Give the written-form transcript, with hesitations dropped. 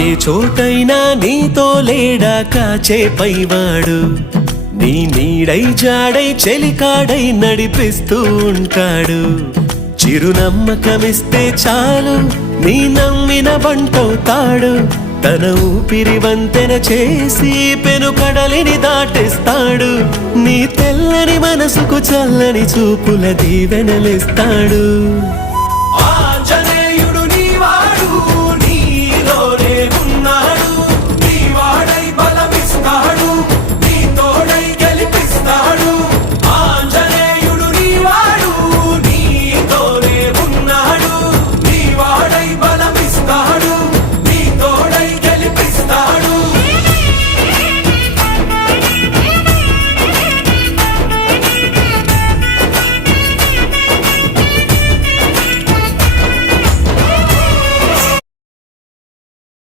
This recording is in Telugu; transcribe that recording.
ఏ చోటైనా నీతో లేడా కాచే పైవాడు, నీ నీడై జాడై చెలికాడై నడిపిస్తూ ఉంటాడు. చిరునమ్మకమిస్తే చాలు నీ నమ్మిన బంటవుతాడు. తన ఊపిరి వంతెన చేసి పెను కడలిని దాటేస్తాడు. నీ తెల్లని మనసుకు చల్లని చూపుల దీవెనలిస్తాడు.